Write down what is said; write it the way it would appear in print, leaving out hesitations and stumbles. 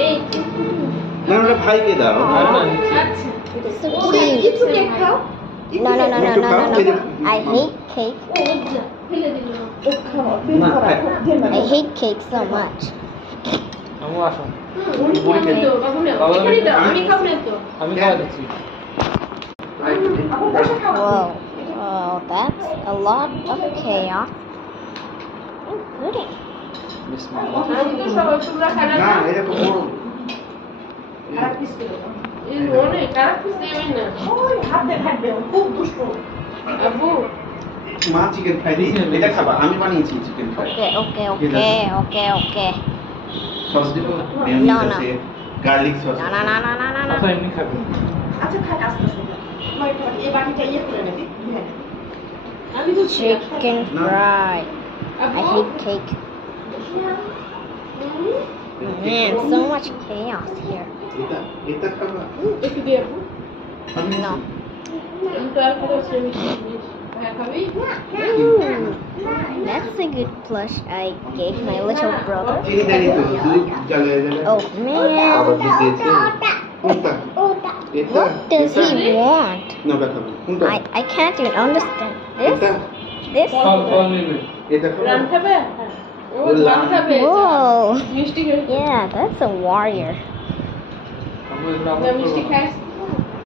এই না ওটা ভাইকে দাও আচ্ছা So ওরে cute. কিছু কেক খাও No, no, no, no, no, no, no. I hate cake. ও যা ফেলে দিল ও খাও ফিল করা I hate cake so much. আমু আসো উনি খাবে তো বাবু না এখানে দাও আমি খাবো না তো আমি খাওয়া দিচ্ছি আপু বসে খাও Whoa. Oh, that's a lot of chaos. Oh, goody. বিসমিল্লাহ আমি তো সব তোমরা খানা না এরকম বড় আর পিস করে দাও এই অনেক খারাপ কিছু দেবেন না ওই হাত দে খুব দুষ্ট আবু মা চিকেন ফ্রাই এটা খাবা আমি বানিয়েছি চিকেন ফ্রাই Okay. সস দিব No, মেয়োনিজ no. আছে গার্লিক সস No. আচ্ছা এমনি খাবে আচ্ছা থাক আস্তে আস্তে আমার একটা এই বাটিটা ইয়ে করে নেবি ধুয়ে নেবি আমি তো Chicken fry. I hate cake. Man, so much chaos here. এটা খাবা একটু দিয়ে আপু No. আমি তো আর কোনো সেমি ভাই খাবি That's a good plush I gave my little brother. চিনি দেয়নি তো দুধ জ্বালিয়ে জ্বালিয়ে Oh man. আবার দুধ দিয়েছে কোনটা এটা What does he want? না খাবো কোনটা I can't even understand. এটা This? ফল ফল নেবে এটা রান খাবো খাবে ও রান খাবে Whoa. মিষ্টি খাবে Yeah, that's a warrior. আমু এগুলো না আবার মিষ্টি করবো। খাইস